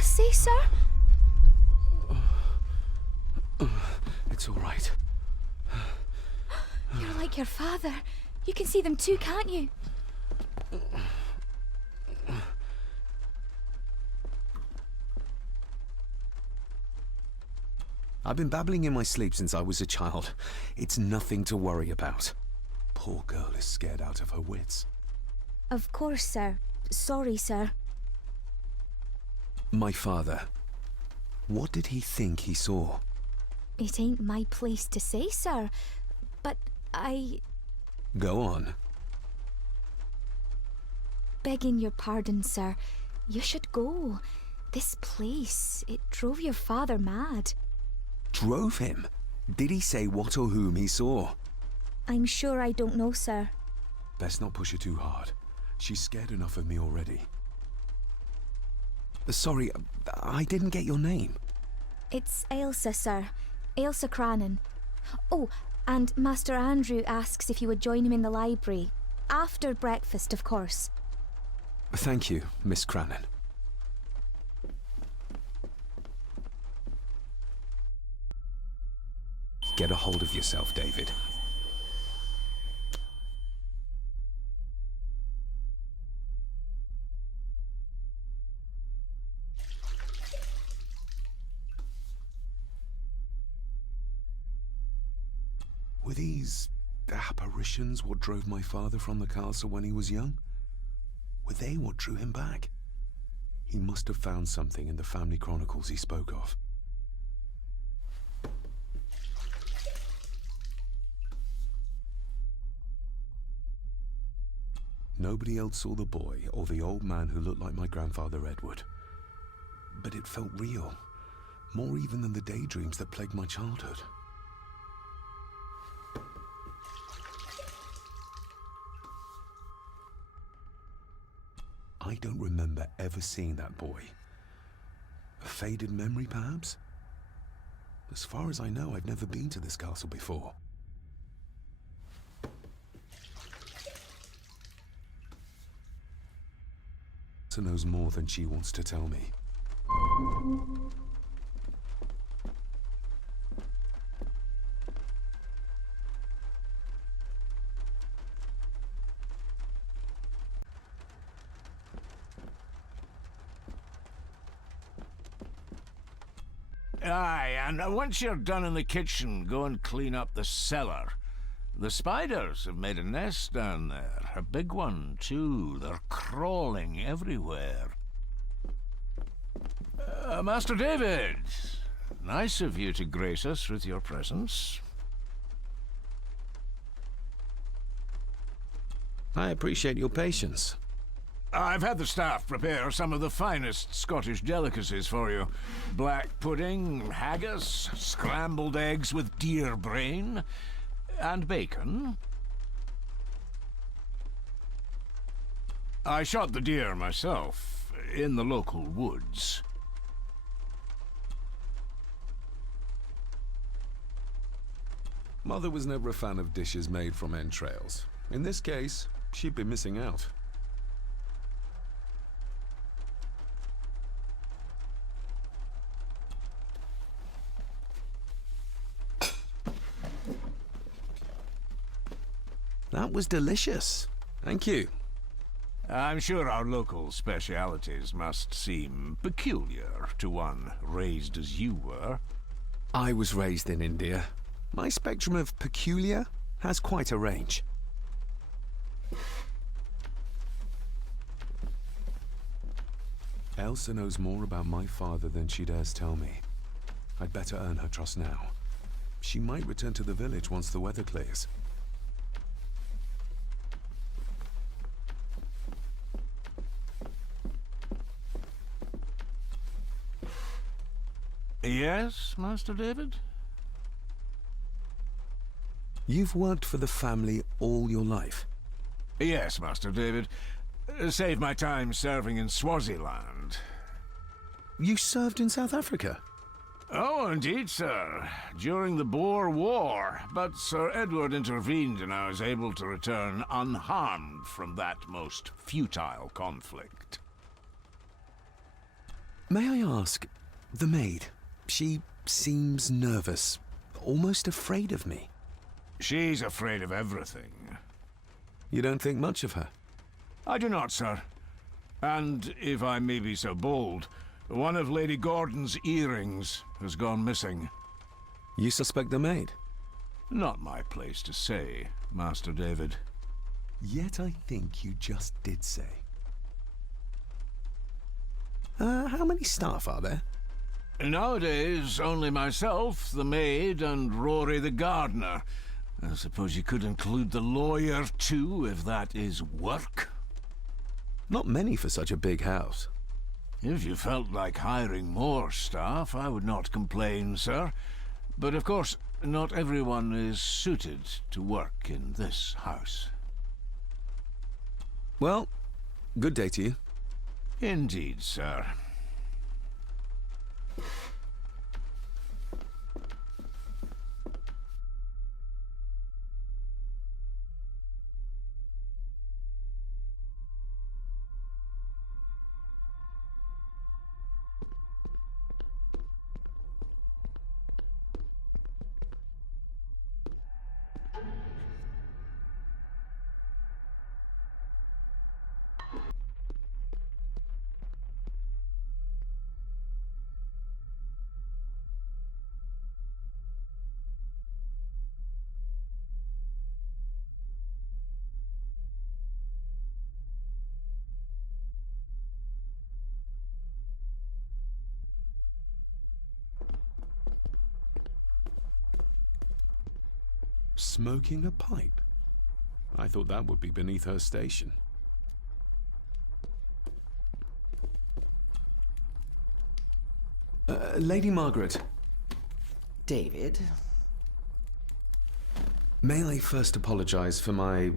just say, sir? It's all right. You're like your father. You can see them too, can't you? I've been babbling in my sleep since I was a child. It's nothing to worry about. Poor girl is scared out of her wits. Of course, sir. Sorry, sir. My father. What did he think he saw? It ain't my place to say, sir. But Go on. begging your pardon, sir, you should go. This place, it drove your father mad. Drove him? Did he say what or whom he saw? I'm sure I don't know, sir. Best not push her too hard. She's scared enough of me already. Sorry, I didn't get your name. It's Ailsa, sir. Ailsa Crannan. Oh, and Master Andrew asks if you would join him in the library. After breakfast, of course. Thank you, Miss Crannan. Get a hold of yourself, David. Were these apparitions what drove my father from the castle when he was young? Were they what drew him back? He must have found something in the family chronicles he spoke of. Nobody else saw the boy or the old man who looked like my grandfather Edward. But it felt real, more even than the daydreams that plagued my childhood. I don't remember ever seeing that boy. A faded memory, perhaps? As far as I know, I've never been to this castle before. Elsa knows more than she wants to tell me. Aye, and once you're done in the kitchen, go and clean up the cellar. The spiders have made a nest down there. A big one, too. They're crawling everywhere. Master David, nice of you to grace us with your presence. I appreciate your patience. I've had the staff prepare some of the finest Scottish delicacies for you. Black pudding, haggis, scrambled eggs with deer brain, and bacon. I shot the deer myself, in the local woods. Mother was never a fan of dishes made from entrails. In this case, she'd be missing out. That was delicious. Thank you. I'm sure our local specialities must seem peculiar to one raised as you were. I was raised in India. My spectrum of peculiar has quite a range. Elsa knows more about my father than she dares tell me. I'd better earn her trust now. She might return to the village once the weather clears. Yes, Master David? You've worked for the family all your life? Yes, Master David. Saved my time serving in Swaziland. You served in South Africa? Oh, indeed, sir. During the Boer War. But Sir Edward intervened and I was able to return unharmed from that most futile conflict. May I ask, the maid, she seems nervous, almost afraid of me. She's afraid of everything. You don't think much of her? I do not, sir. And, if I may be so bold, one of Lady Gordon's earrings has gone missing. You suspect the maid? Not my place to say, Master David. Yet I think you just did say. How many staff are there? Nowadays, only myself, the maid, and Rory the gardener. I suppose you could include the lawyer, too, if that is work. Not many for such a big house. If you felt like hiring more staff, I would not complain, sir. But of course, not everyone is suited to work in this house. Well, good day to you. Indeed, sir. Smoking a pipe? I thought that would be beneath her station. Lady Margaret. David? May I first apologize for my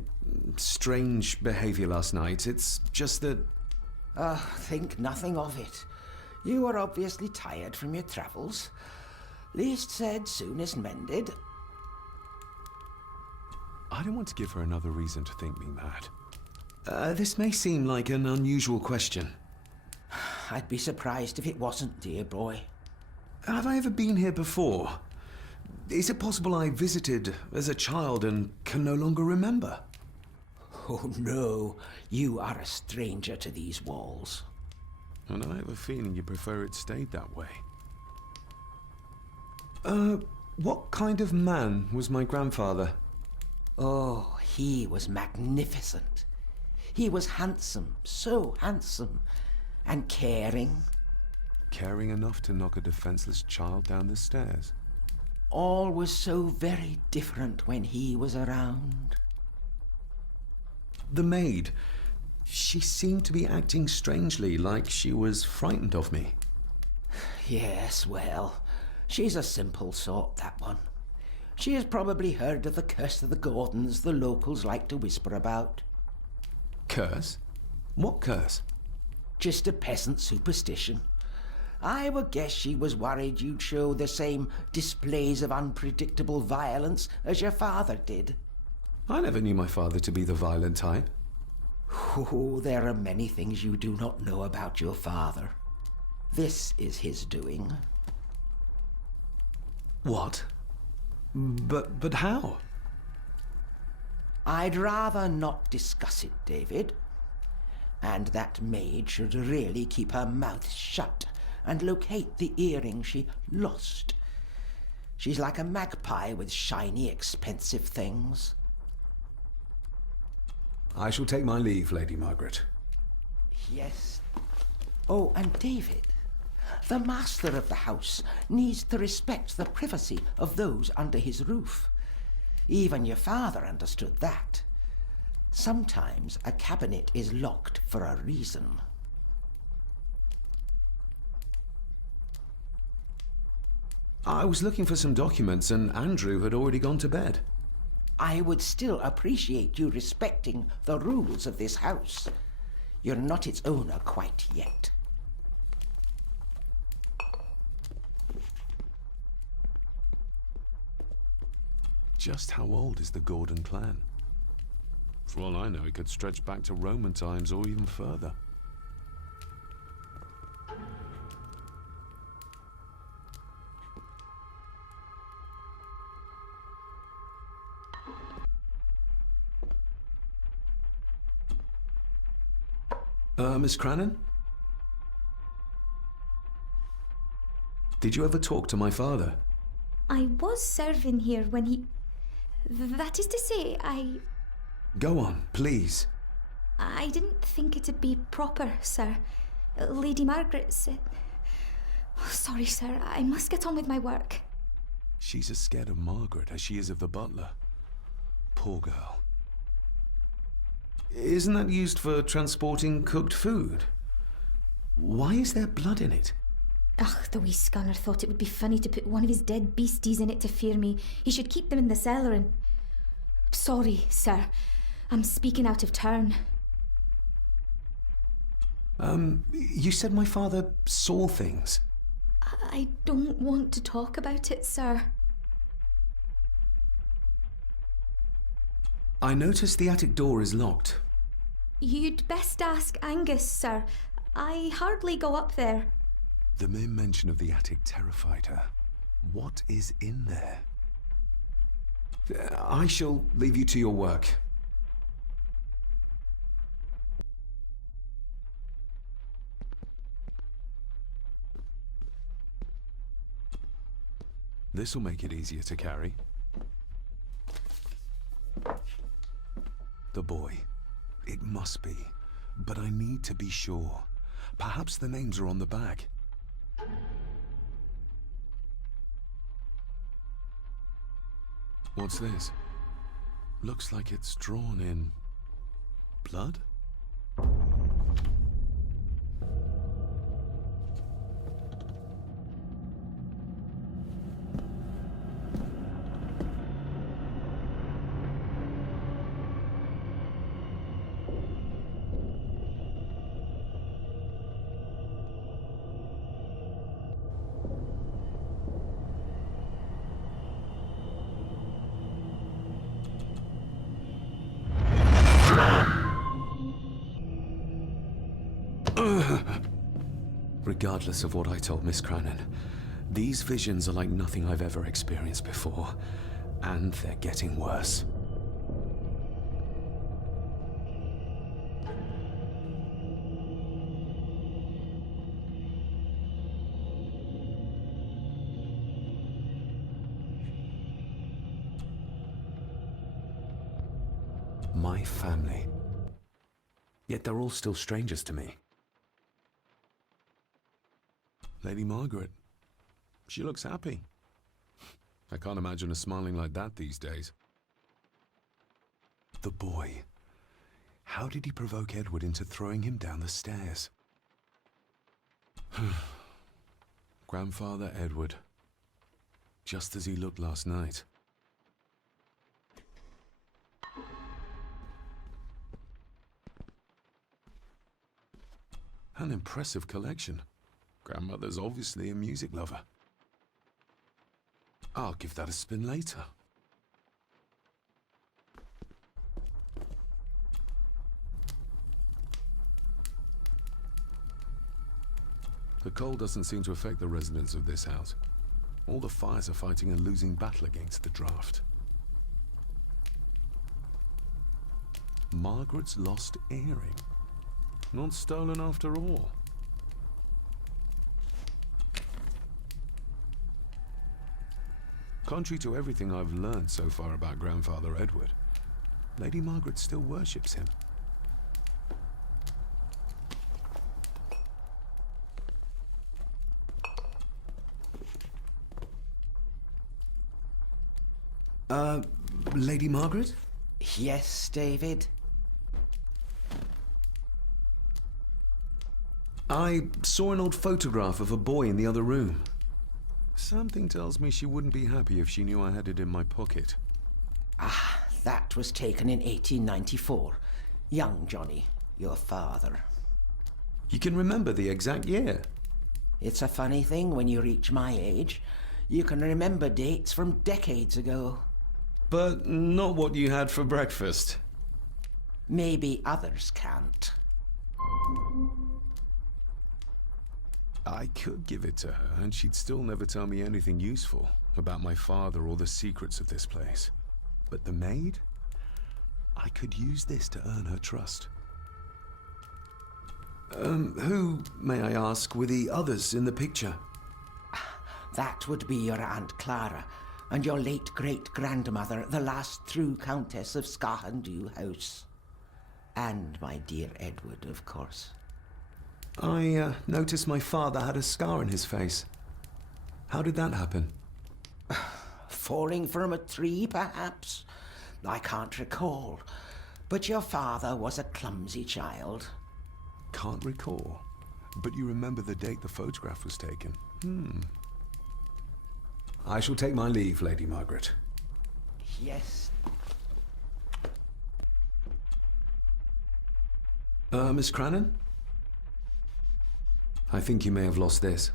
strange behavior last night? It's just that... Think nothing of it. You were obviously tired from your travels. Least said, soonest mended. I don't want to give her another reason to think me mad. This may seem like an unusual question. I'd be surprised if it wasn't, dear boy. Have I ever been here before? Is it possible I visited as a child and can no longer remember? Oh no, you are a stranger to these walls. And I have a feeling you prefer it stayed that way. What kind of man was my grandfather? Oh, he was magnificent. He was handsome, so handsome, and caring. Caring enough to knock a defenseless child down the stairs. All was so very different when he was around. The maid, she seemed to be acting strangely, like she was frightened of me. Yes, well, she's a simple sort, that one. She has probably heard of the curse of the Gordons the locals like to whisper about. Curse? What curse? Just a peasant superstition. I would guess she was worried you'd show the same displays of unpredictable violence as your father did. I never knew my father to be the violent type. Oh, there are many things you do not know about your father. This is his doing. What? But how? I'd rather not discuss it, David. And that maid should really keep her mouth shut and locate the earring she lost. She's like a magpie with shiny, expensive things. I shall take my leave, Lady Margaret. Yes. Oh, and David, the master of the house needs to respect the privacy of those under his roof. Even your father understood that. Sometimes a cabinet is locked for a reason. I was looking for some documents and Andrew had already gone to bed. I would still appreciate you respecting the rules of this house. You're not its owner quite yet. Just how old is the Gordon clan? For all I know, it could stretch back to Roman times or even further. Miss Crannan? Did you ever talk to my father? I was serving here when he... That is to say, Go on, please. I didn't think it'd be proper, sir. Lady Margaret said... Oh, sorry, sir. I must get on with my work. She's as scared of Margaret as she is of the butler. Poor girl. Isn't that used for transporting cooked food? Why is there blood in it? Ugh, the wee scunner thought it would be funny to put one of his dead beasties in it to fear me. He should keep them in the cellar and... Sorry, sir. I'm speaking out of turn. You said my father saw things. I don't want to talk about it, sir. I noticed the attic door is locked. You'd best ask Angus, sir. I hardly go up there. The mere mention of the attic terrified her. What is in there? I shall leave you to your work. This'll make it easier to carry. The boy. It must be. But I need to be sure. Perhaps the names are on the bag. What's this? Looks like it's drawn in... blood? Regardless of what I told Miss Crannan, these visions are like nothing I've ever experienced before, and they're getting worse. My family. Yet they're all still strangers to me. Lady Margaret. She looks happy. I can't imagine her smiling like that these days. The boy. How did he provoke Edward into throwing him down the stairs? Grandfather Edward. Just as he looked last night. An impressive collection. Grandmother's obviously a music lover. I'll give that a spin later. The cold doesn't seem to affect the residents of this house. All the fires are fighting a losing battle against the draft. Margaret's lost earring. Not stolen after all. Contrary to everything I've learned so far about Grandfather Edward, Lady Margaret still worships him. Lady Margaret? Yes, David? I saw an old photograph of a boy in the other room. Something tells me she wouldn't be happy if she knew I had it in my pocket. Ah, that was taken in 1894. Young Johnny, your father. You can remember the exact year. It's a funny thing when you reach my age. You can remember dates from decades ago. But not what you had for breakfast. Maybe others can't. I could give it to her, and she'd still never tell me anything useful about my father or the secrets of this place. But the maid? I could use this to earn her trust. Who, may I ask, were the others in the picture? That would be your Aunt Clara and your late great-grandmother, the last true Countess of Scahandew House. And my dear Edward, of course. I noticed my father had a scar on his face. How did that happen? Falling from a tree, perhaps? I can't recall. But your father was a clumsy child. Can't recall. But you remember the date the photograph was taken? I shall take my leave, Lady Margaret. Yes. Miss Crannan? I think you may have lost this.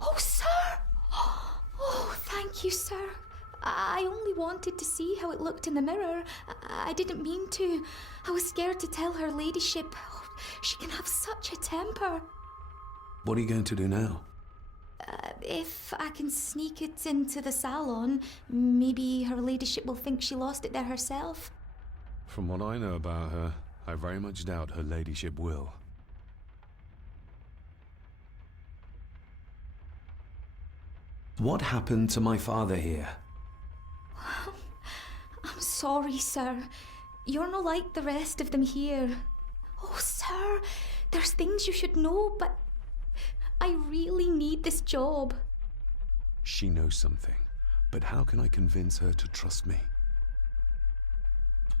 Oh, sir! Oh, thank you, sir. I only wanted to see how it looked in the mirror. I didn't mean to. I was scared to tell her ladyship. Oh, she can have such a temper. What are you going to do now? If I can sneak it into the salon, maybe her ladyship will think she lost it there herself. From what I know about her, I very much doubt her ladyship will. What happened to my father here? I'm sorry, sir. You're not like the rest of them here. Oh, sir, there's things you should know, but I really need this job. She knows something, but how can I convince her to trust me?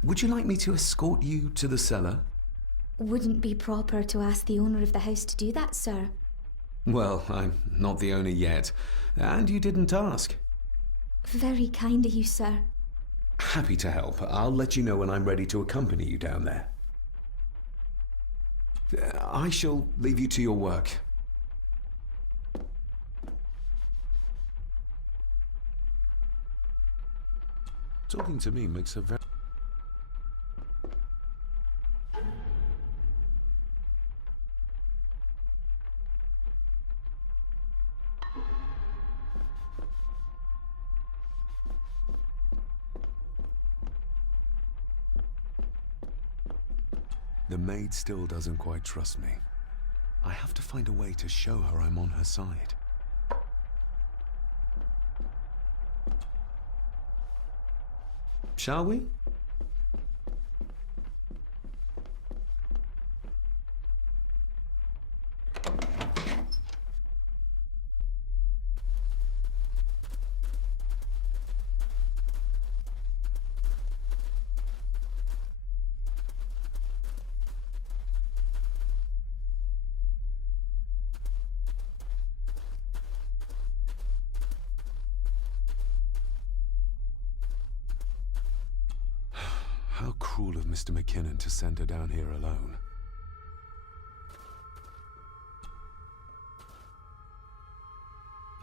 Would you like me to escort you to the cellar? Wouldn't be proper to ask the owner of the house to do that, sir. Well, I'm not the owner yet, and you didn't ask. Very kind of you, sir. Happy to help. I'll let you know when I'm ready to accompany you down there. I shall leave you to your work. Talking to me makes her very... The maid still doesn't quite trust me. I have to find a way to show her I'm on her side. Shall we? How cruel of Mr. McKinnon to send her down here alone.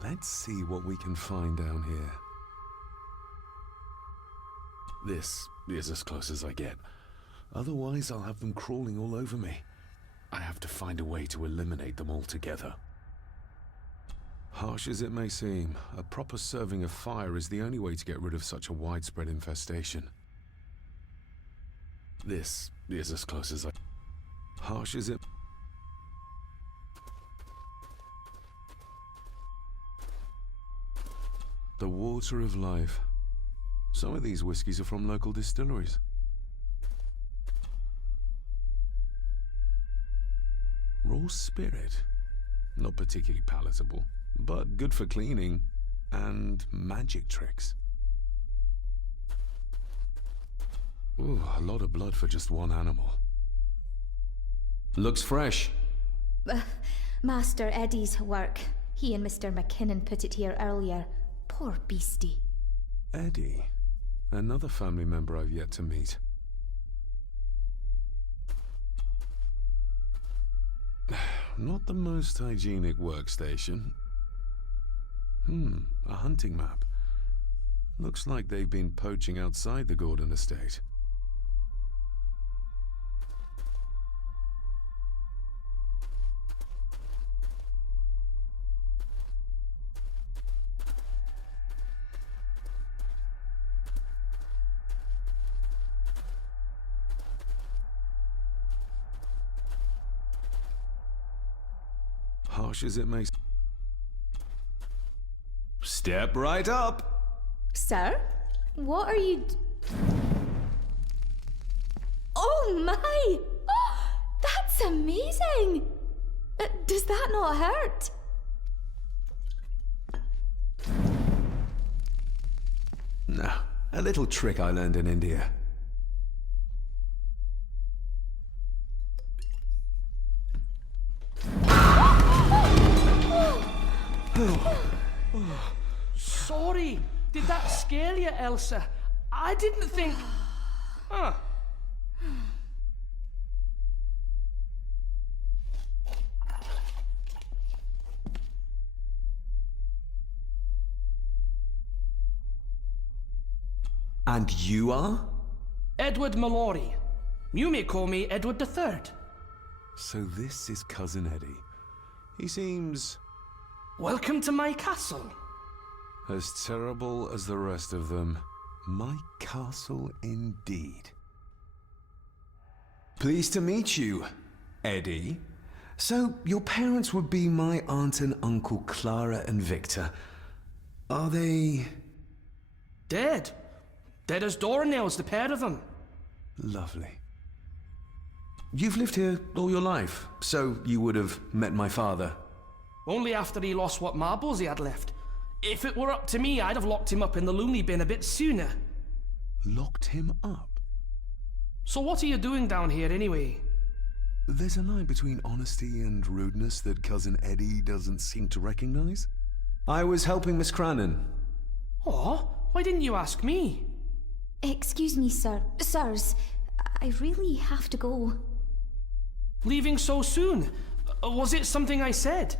Let's see what we can find down here. This is as close as I get. Otherwise, I'll have them crawling all over me. I have to find a way to eliminate them altogether. Harsh as it may seem, a proper serving of fire is the only way to get rid of such a widespread infestation. This is as close as I... Harsh as it... The water of life. Some of these whiskies are from local distilleries. Raw spirit. Not particularly palatable, but good for cleaning and magic tricks. Ooh, a lot of blood for just one animal. Looks fresh. Master Eddie's work. He and Mr. McKinnon put it here earlier. Poor beastie. Eddie. Another family member I've yet to meet. Not the most hygienic workstation. A hunting map. Looks like they've been poaching outside the Gordon estate. harsh as it may. Step right up. Sir? What are you... Oh my! Oh, that's amazing! Does that not hurt? No, a little trick I learned in India. Sorry. Did that scare you, Elsa? I didn't think... Huh. And you are? Edward Mallory. You may call me Edward III. So this is Cousin Eddie. He seems Welcome to my castle. as terrible as the rest of them. My castle indeed. Pleased to meet you, Eddie. So, your parents would be my aunt and uncle Clara and Victor. Are they... Dead. Dead as doornails, the pair of them. Lovely. You've lived here all your life, so you would have met my father. Only after he lost what marbles he had left. If it were up to me, I'd have locked him up in the loony bin a bit sooner. Locked him up? So what are you doing down here anyway? There's a line between honesty and rudeness that Cousin Eddie doesn't seem to recognize. I was helping Miss Crannan. Oh, why didn't you ask me? Excuse me, sir. Sirs, I really have to go. Leaving so soon? Was it something I said?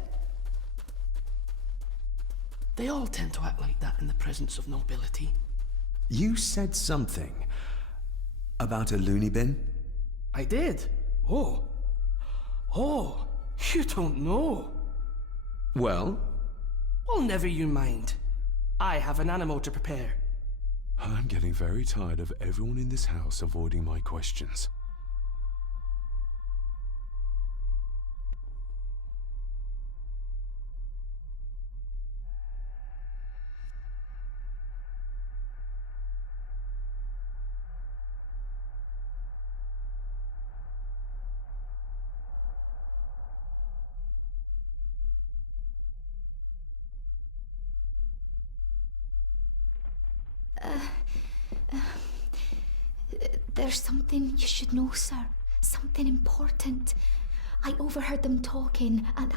They all tend to act like that in the presence of nobility. You said something about a loony bin? I did. Oh. Oh, you don't know. Well? Well, never you mind. I have an animal to prepare. I'm getting very tired of everyone in this house avoiding my questions. There's something you should know, sir. Something important. I overheard them talking, and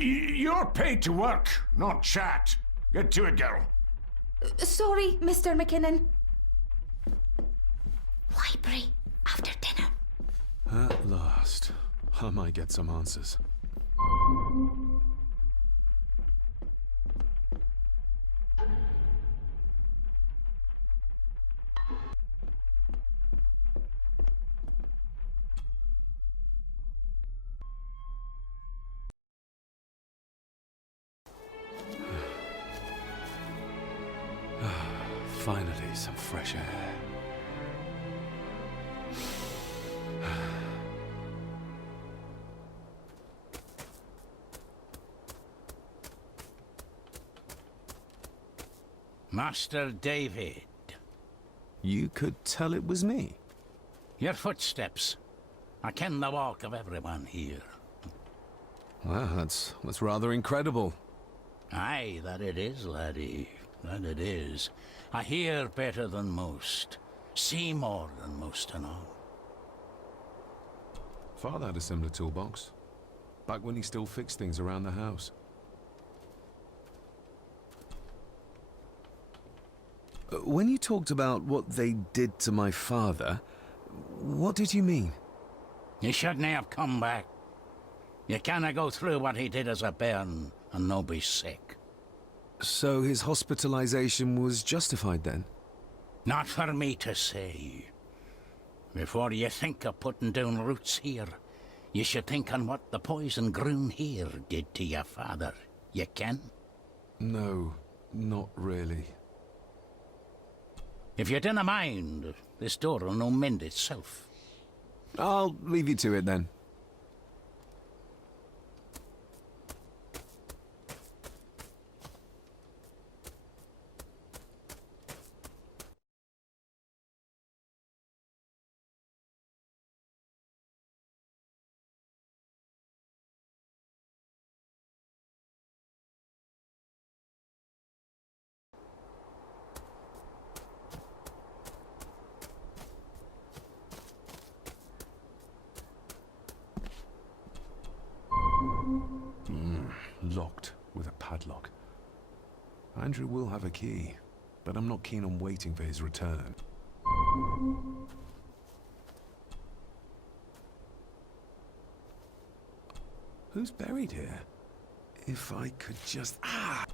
You're paid to work, not chat. Get to it, girl. Sorry, Mr. McKinnon. Library, after dinner. At last, I might get some answers. Finally, some fresh air. Master David. You could tell it was me. Your footsteps. I ken the walk of everyone here. Wow, that's rather incredible. Aye, that it is, laddie. That it is. I hear better than most. See more than most and all. Father had a similar toolbox. Back when he still fixed things around the house. When you talked about what they did to my father, what did you mean? You shouldn't have come back. You canna go through what he did as a bairn and no be sick. So his hospitalization was justified then? Not for me to say. Before you think of putting down roots here, you should think on what the poison grown here did to your father. You can? No, not really. If you dinna mind, this door will no mend itself. I'll leave you to it then. Andrew will have a key, but I'm not keen on waiting for his return. Who's buried here? If I could just... Ah!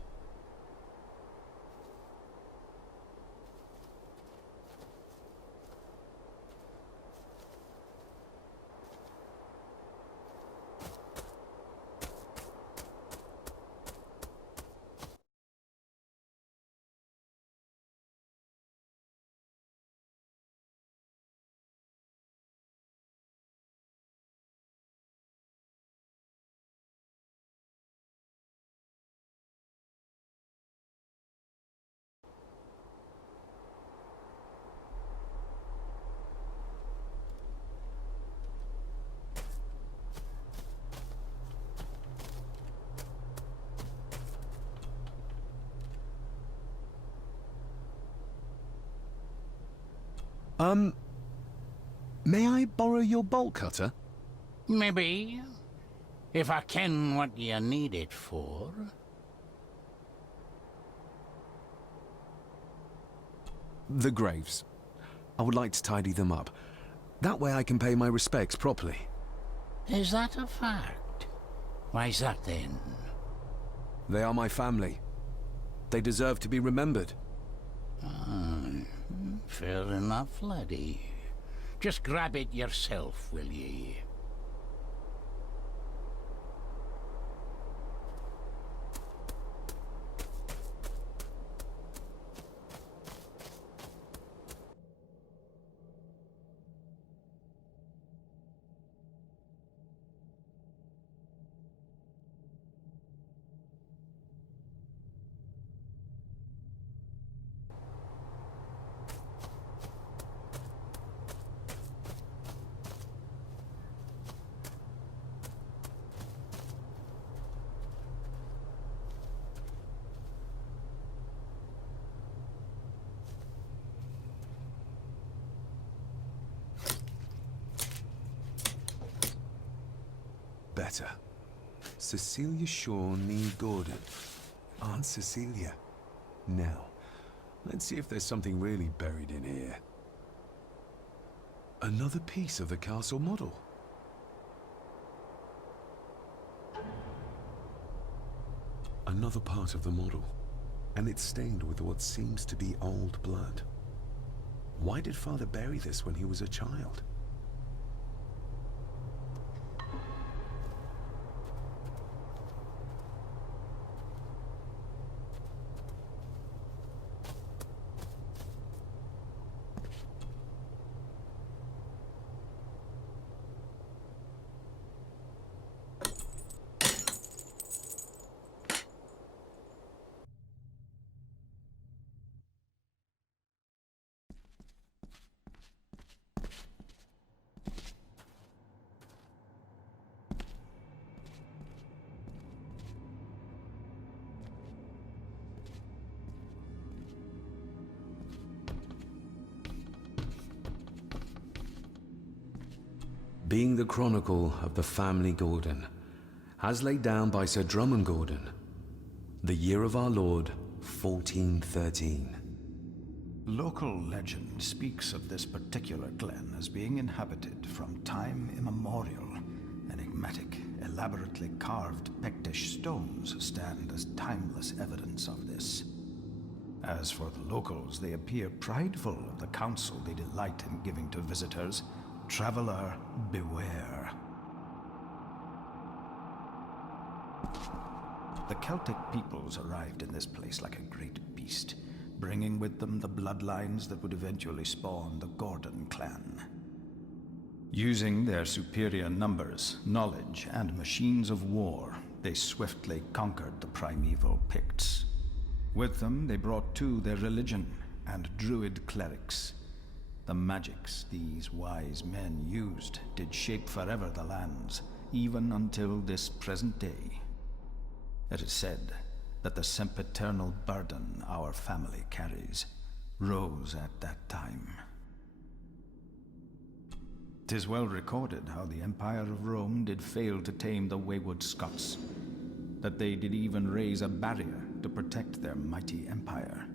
May I borrow your bolt cutter? Maybe. If I ken what you need it for. The graves. I would like to tidy them up. That way I can pay my respects properly. Is that a fact? Why's that then? They are my family. They deserve to be remembered. Fair enough, laddie. Just grab it yourself, will ye? Better. Cecilia Shaw, nee Gordon. Aunt Cecilia. Now, let's see if there's something really buried in here. Another piece of the castle model. Another part of the model. And it's stained with what seems to be old blood. Why did Father bury this when he was a child? Being the chronicle of the family Gordon, as laid down by Sir Drummond Gordon, the year of our Lord, 1413. Local legend speaks of this particular glen as being inhabited from time immemorial. Enigmatic, elaborately carved Pictish stones stand as timeless evidence of this. As for the locals, they appear prideful of the counsel they delight in giving to visitors. Traveler, beware. The Celtic peoples arrived in this place like a great beast, bringing with them the bloodlines that would eventually spawn the Gordon clan. Using their superior numbers, knowledge, and machines of war, they swiftly conquered the primeval Picts. With them, they brought too their religion and druid clerics. The magics these wise men used did shape forever the lands, even until this present day. It is said that the sempiternal burden our family carries rose at that time. 'Tis well recorded how the Empire of Rome did fail to tame the wayward Scots, that they did even raise a barrier to protect their mighty empire.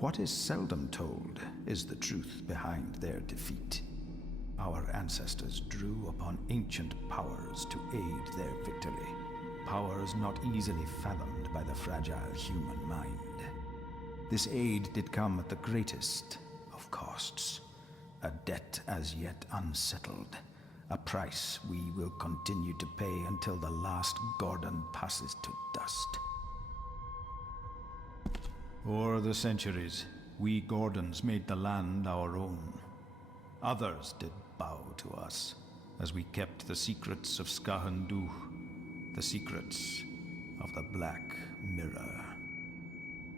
What is seldom told is the truth behind their defeat. Our ancestors drew upon ancient powers to aid their victory, powers not easily fathomed by the fragile human mind. This aid did come at the greatest of costs, a debt as yet unsettled, a price we will continue to pay until the last Gordon passes to dust. O'er the centuries, we Gordons made the land our own. Others did bow to us, as we kept the secrets of Skahandu, the secrets of the Black Mirror.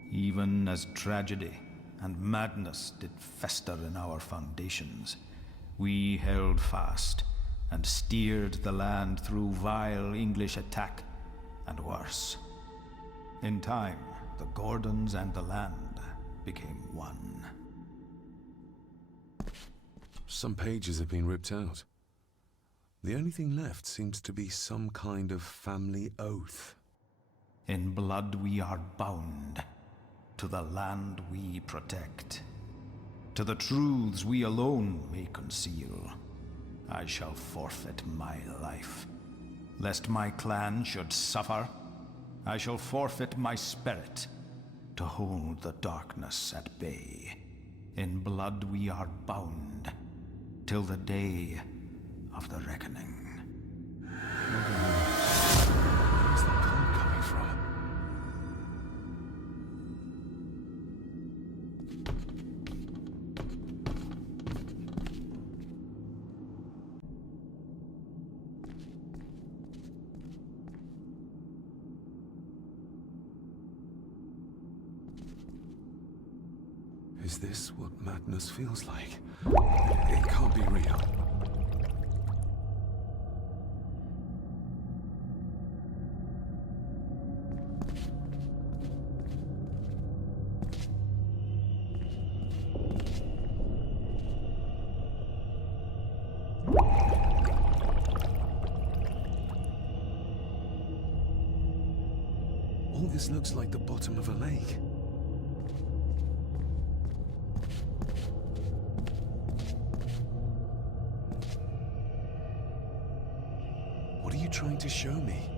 Even as tragedy and madness did fester in our foundations, we held fast and steered the land through vile English attack and worse. In time, the Gordons and the land became one. Some pages have been ripped out. The only thing left seems to be some kind of family oath. In blood we are bound to the land we protect, to the truths we alone may conceal. I shall forfeit my life. Lest my clan should suffer, I shall forfeit my spirit to hold the darkness at bay. In blood we are bound till the day of the reckoning. Where's the cold coming from? Is this what madness feels like? It can't be real. All this looks like the bottom of a lake. What are you trying to show me?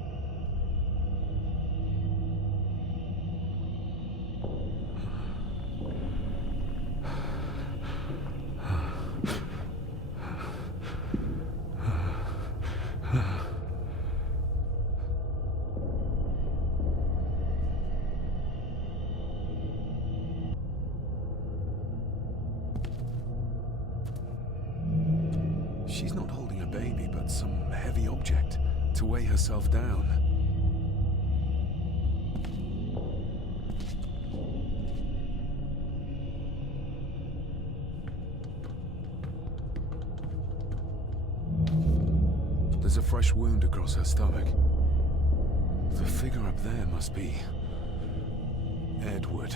She's not holding a baby, but some heavy object to weigh herself down. There's a fresh wound across her stomach. The figure up there must be Edward.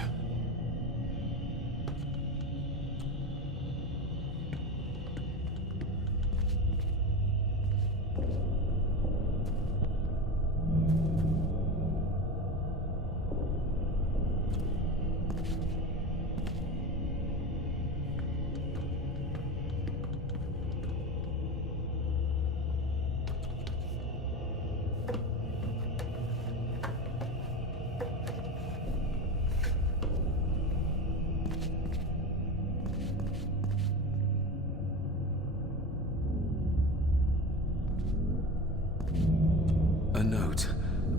A note.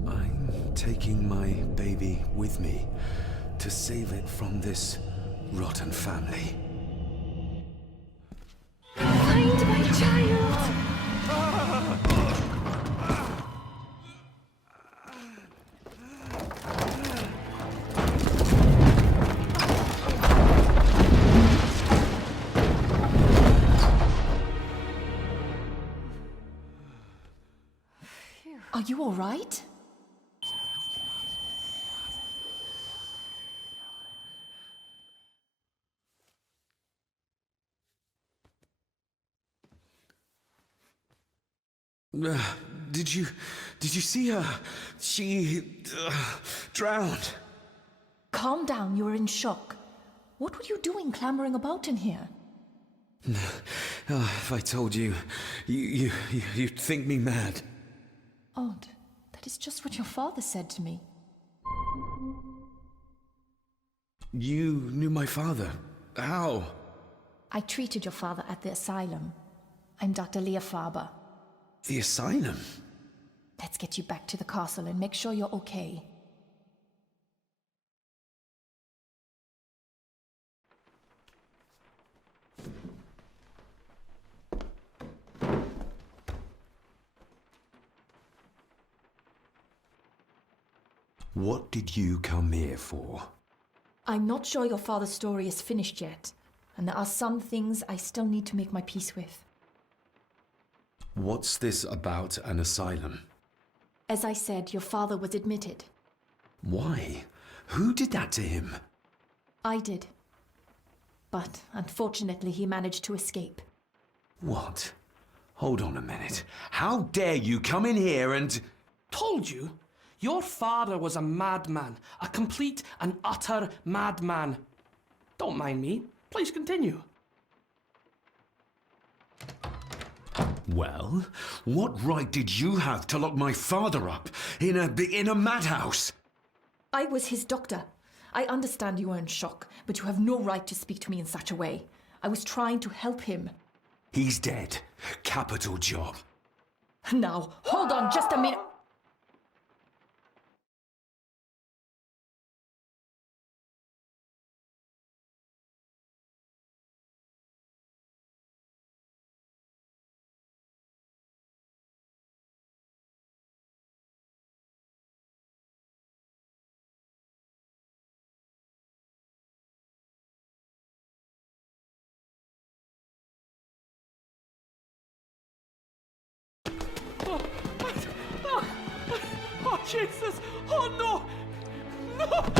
I'm taking my baby with me to save it from this rotten family. Find my child! Are you all right? Did you see her? She drowned. Calm down, you're in shock. What were you doing clambering about in here? If I told you, you'd think me mad. Odd. That is just what your father said to me. You knew my father? How? I treated your father at the asylum. I'm Dr. Leah Faber. The asylum? Let's get you back to the castle and make sure you're okay. What did you come here for? I'm not sure your father's story is finished yet, and there are some things I still need to make my peace with. What's this about an asylum? As I said, your father was admitted. Why? Who did that to him? I did. But unfortunately, he managed to escape. What? Hold on a minute. How dare you come in here and... Told you? Your father was a madman. A complete and utter madman. Don't mind me. Please continue. Well, what right did you have to lock my father up in a madhouse? I was his doctor. I understand you are in shock, but you have no right to speak to me in such a way. I was trying to help him. He's dead. Capital job. Now, hold on just a minute. Oh, Jesus! Oh, no! No!